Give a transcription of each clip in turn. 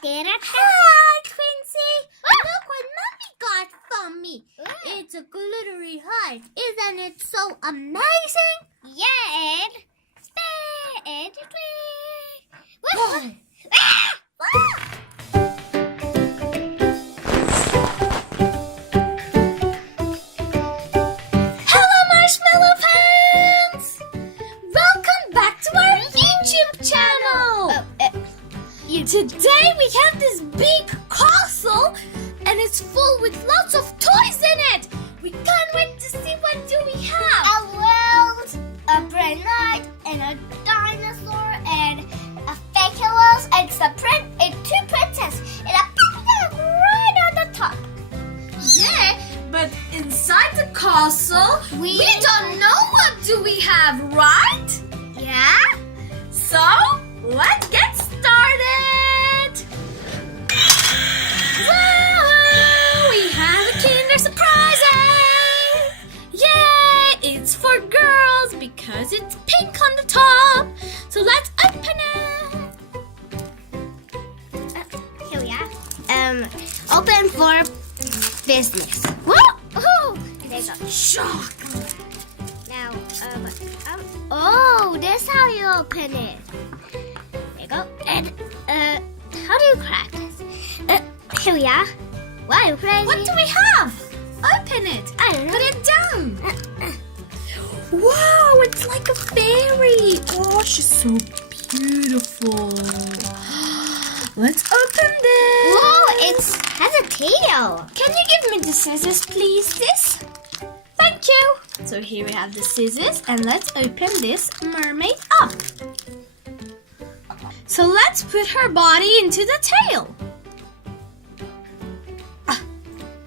Hi, Quincy! Look what Mommy got from me. It's a glittery heart. Isn't it so amazing? Yeah, and spin and Hello, Marshmallow fans! Welcome back to our YouTube channel. Today we have this big castle and it's full with lots of toys in it. We can't wait to see what do we have. A world, a brain light, and a dinosaur, and a fake horse, and two princesses, and a peacock right on the top. Yeah, but inside the castle, we don't know what do we have, right? Yeah. So let's get started. Whoa, we have a Kinder Surprise! Yay! It's for girls because it's pink on the top. So let's open it. Here we are. Open for business. Whoa! Oh, there you go. Chocolate. Now, oh, that's how you open it. There you go. And how do you crack this? Here we are. Wow, crazy. What do we have? Open it. I don't know. Put it down. Wow, it's like a fairy. Oh, she's so beautiful. Let's open this. Whoa, it has a tail. Can you give me the scissors, please, sis? Thank you. So here we have the scissors, and let's open this mermaid up. So let's put her body into the tail.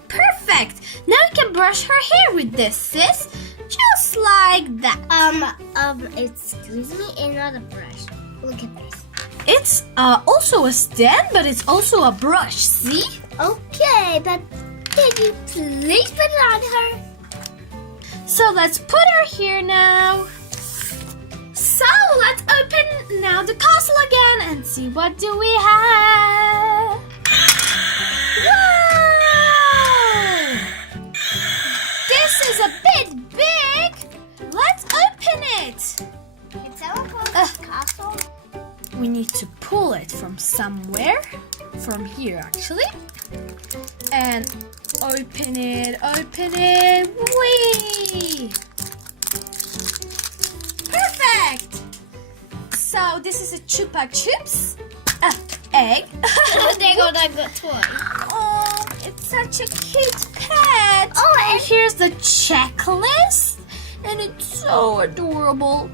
Perfect. Now we can brush her hair with this, sis. Just like that. Excuse me, another brush. Look at this. It's also a stand, but it's also a brush, see? Okay, but can you please put it on her? So let's put her here now. So let's open now the castle again and see what do we have. Wow! This is a bit big. Let's open it. Can someone pull the castle? We need to pull it from somewhere. From here, actually. And open it. Whee! Perfect! So this is a Chupa Chups egg. There goes a good toy. Oh, it's such a cute pet. Oh, and here's the checklist. And it's so adorable.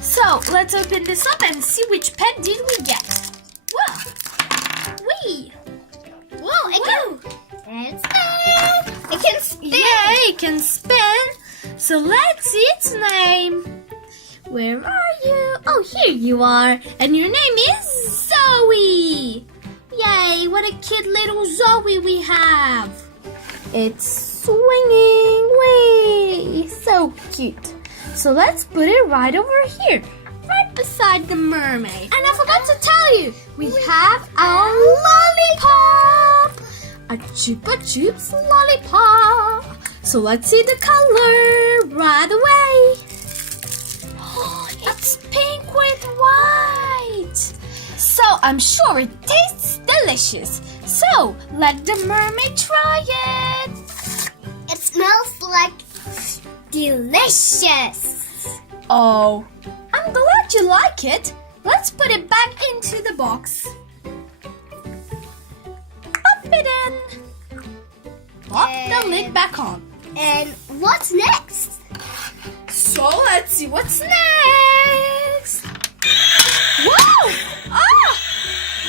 So let's open this up and see which pet did we get. Whoa! Whee! Whoa! It can spin. Yeah, it can spin. So let's see its name. Where are you? Oh, here you are. And your name is Zoe. Yay, what a cute little Zoe we have. It's swinging. Wee, so cute. So let's put it right over here, right beside the mermaid. And I forgot to tell you, we have our lollipop. A Chupa Chups lollipop. So let's see the color right away. Oh, it's pink with white. So I'm sure it tastes delicious. So let the mermaid try it. It smells like delicious. Oh, I'm glad you like it. Let's put it back into the box. Pop it in. Pop the lid back on. And what's next? So let's see what's next. Whoa! Ah!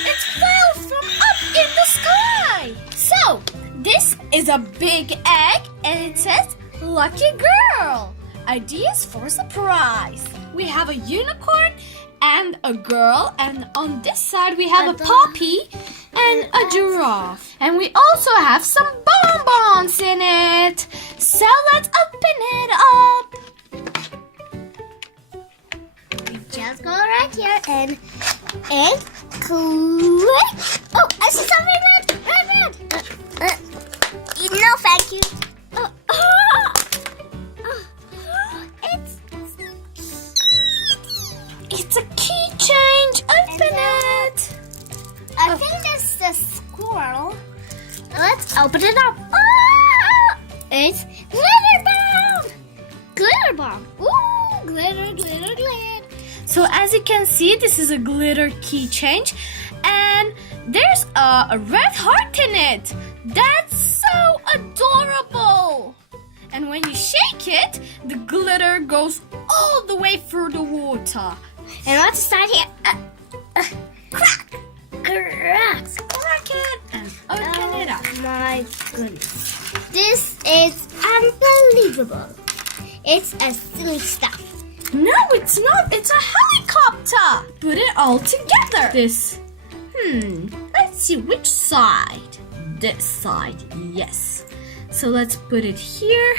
It fell from up in the sky. So this is a big egg and it says Lucky Girl. Ideas for surprise. We have a unicorn and a girl, and on this side we have a puppy and a giraffe. And we also have some bonbons in it. So let's open it up. We just go right here and click. Oh, I think that's the squirrel. Let's open it up. Oh, it's glitter bomb. Glitter bomb. Ooh, glitter, glitter, glitter. So as you can see, this is a glitter keychain, and there's a red heart in it. That's so adorable. And when you shake it, the glitter goes all the way through the water. And let's start here. Crack. Crack. Crack it and open it up. My goodness. This is unbelievable. It's a silly stuff. No, it's not. It's a helicopter. Put it all together. This. Let's see which side. This side, yes. So let's put it here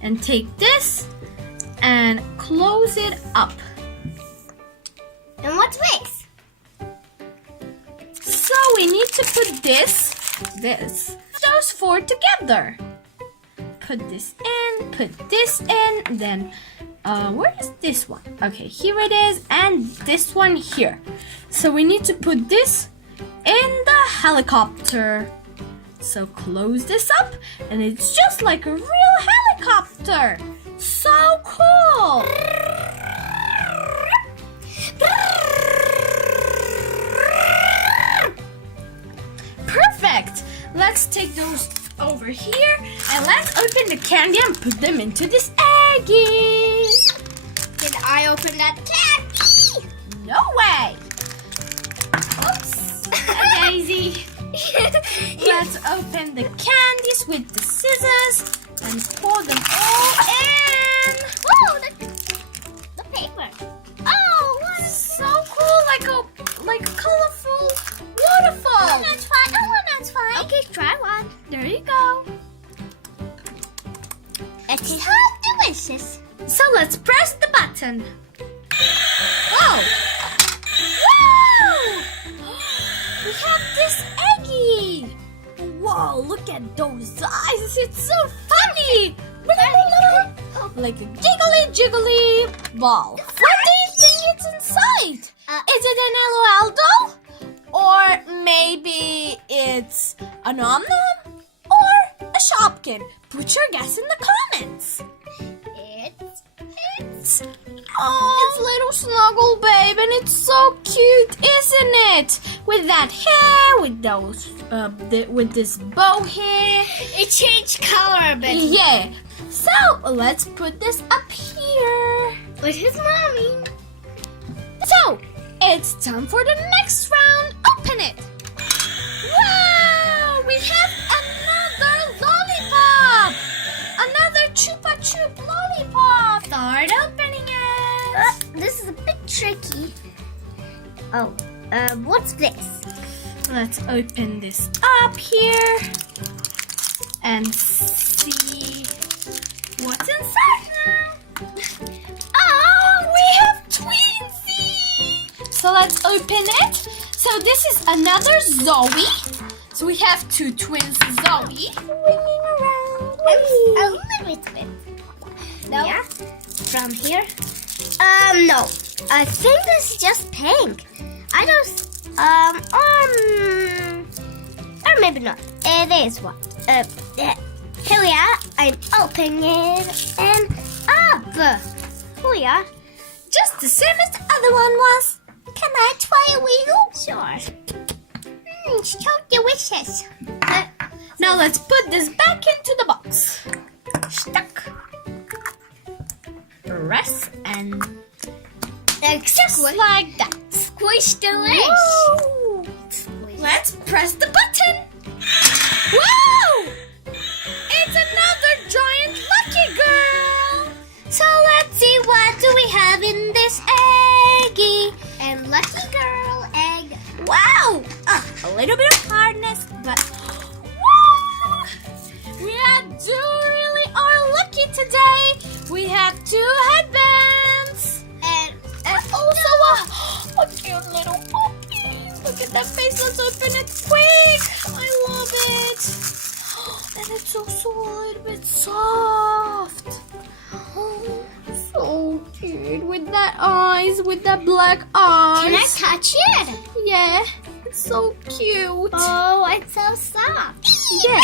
and take this and close it up. And what's this? So we need to put those four together. Put this in, then where is this one? Okay, here it is, and this one here. So we need to put this in the helicopter. So close this up, and it's just like a real helicopter. So cool! Perfect! Let's take those over here, and let's open the candy and put them into this eggie. Can I open that candy? No way! Oops! A daisy. Let's open the candies with the scissors and pour them all in. Oh, the paper. Oh, what is So cool, like a colorful waterfall. Oh, that's fine. Oh, that's fine. Okay, try one. There you go. It's so delicious. So let's press the button. Oh! Wow! We have this eggie. Whoa, look at those eyes. It's so funny. Like a jiggly ball. What do you think it's inside? Is it an LOL doll? Or maybe it's a Nom Nom? Or a Shopkin? Put your guess in the comments. It's It's little Snuggle Babe, and it's so cute, isn't it? With that hair, with those, with this bow hair. It changed color a bit. Yeah. So let's put this up here. With his mommy. So it's time for the next round. Open it. Wow! We have another lollipop. Another Chupa Chup lollipop. Start opening it. This is a bit tricky. Oh, what's this? Let's open this up here and see what's inside now. Oh, we have Twinsie. So let's open it. So this is another Zoe. So we have two twins Zoe. Swinging around. A little bit. No. Yeah. From here. No. I think this is just pink. I don't. Or maybe not. It is one. Here we are. I'm opening it and up. Here we are. Just the same as the other one was. Can I try a wiggle? Sure. It's so delicious. Now let's put this back into the box. Stuck. Press and just like that. Squish delish. Whoa. Let's press the button. Whoa! It's another giant lucky girl. So let's see, what do we have in this eggie? And lucky girl egg. Wow! A little bit of hardness, but wow! We really are lucky today. We have two headbands And also a cute little puppy. Look at that face. Let's open it quick. I love it. And it's so solid but soft. Oh, so cute with that eyes, with that black eyes. can I touch it? Yeah. It's so cute. Oh, it's so soft. Yeah.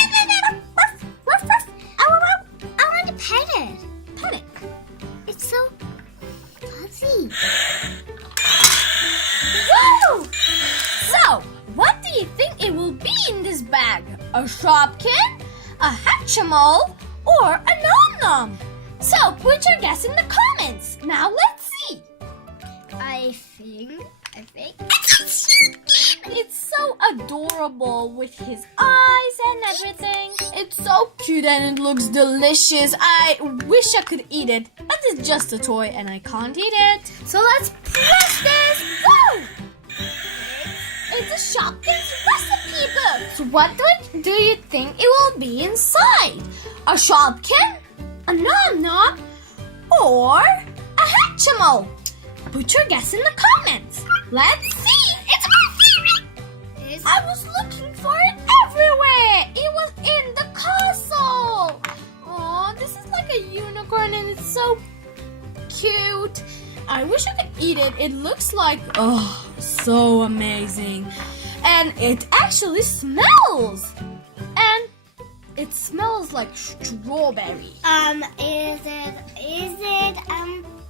I want to pet it. Pet it. It's so fuzzy. Woo! So, what do you think it will be in this bag? A Shopkin, a Hatchimal, or a Nom Nom? So, put your guess in the comments. Now, let's see. I think. It's so adorable with his eyes and everything. It's so cute and it looks delicious. I wish I could eat it, but it's just a toy and I can't eat it. So let's press this. Woo! It's a Shopkins recipe book. So what do you think it will be inside? A Shopkin, a Nom Nom, or a Hatchimal? Put your guess in the comments. Let's see. It's my favorite. I was looking for it everywhere. It was in the castle. Oh, this is like a unicorn and it's so cute. I wish I could eat it. It looks like, oh, so amazing. And it actually smells. And it smells like strawberry. Is it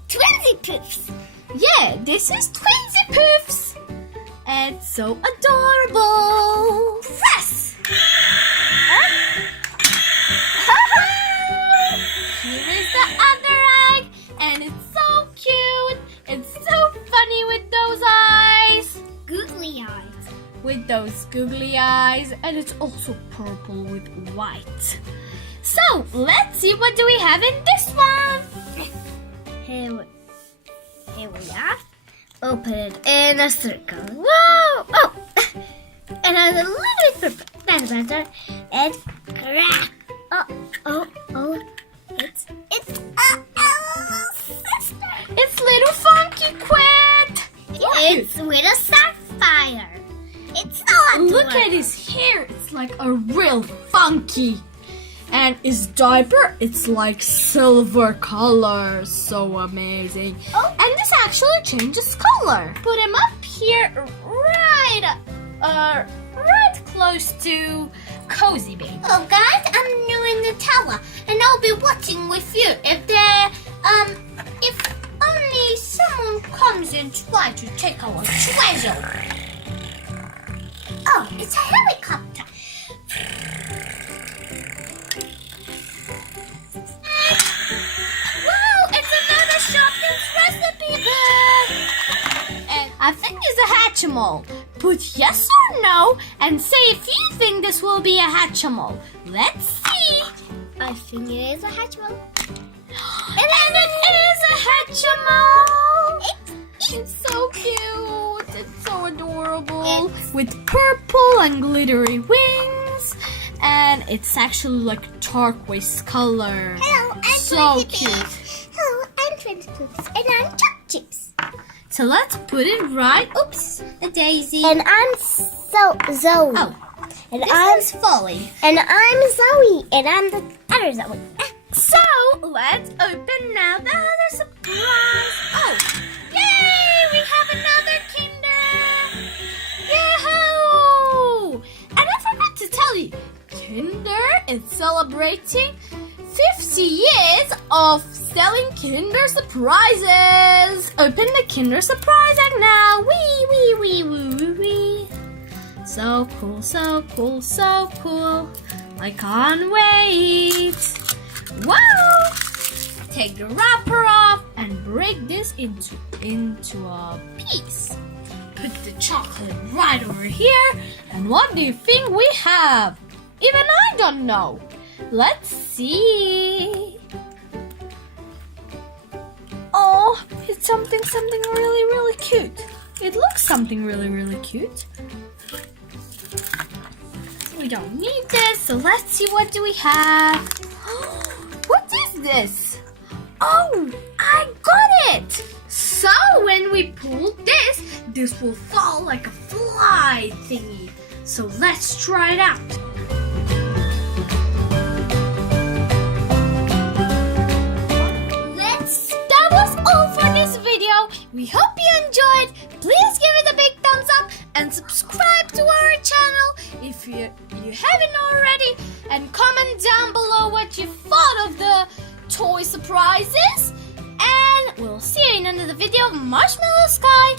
Twinsy Poofs? Yeah, this is Twinsy Poofs. It's so adorable. Press! Here is the other egg, and it's so cute. It's so funny with those eyes. Googly eyes. With those googly eyes, and it's also purple with white. So, let's see what do we have in this one. Here we are. Open it in a circle. Whoa! Oh! And has a little bit better. And crack. Oh! It's a little sister. It's little Funky Quit. It's with a sapphire. It's so adorable. Look at his hair. It's like a real funky. And his diaper, it's like silver color. So amazing. Oh. And this actually changes color. Put him up here right close to Cozy Baby. Oh guys, I'm new in the tower and I'll be watching with you. If only someone comes and try to take our treasure. Oh, it's a helicopter. Wow, it's another Shopkins recipe book. And I think it's a Hatchimal. Put yes or no and say if you think this will be a Hatchimal. Let's see. I think it is a Hatchimal. And it is a Hatchimal. It's so cute. It's so adorable. With purple and glittery wings. And it's actually like turquoise color. Hello, I'm so Twinsy cute. Poofs. Hello, I'm Twinsy Poofs, and I'm Choc Chips. So let's put it right. Oops, a daisy. And I'm Zoe. Oh, and this is falling. And I'm Zoe, and I'm the other Zoe. So let's open now the other surprise. Oh, yay! We have another Kinder. Yahoo! And I forgot to tell you, Kinder is celebrating 50 years of selling Kinder surprises. Open the Kinder surprise egg now. Wee. So cool, so cool, so cool. I can't wait. Wow! Take the wrapper off and break this into a piece. Put the chocolate right over here. And what do you think we have? Even I don't know. Let's see. Oh, it's something really cute. It looks something really cute. We don't need this, so let's see what do we have. What is this? Oh, I got it! So when we pull this will fall like a fly thingy. So let's try it out. That was all for this video. We hope you enjoyed. Please give it a big thumbs up and and subscribe to our channel if you haven't already, and comment down below what you thought of the toy surprises. And we'll see you in another video of Marshmallow Sky.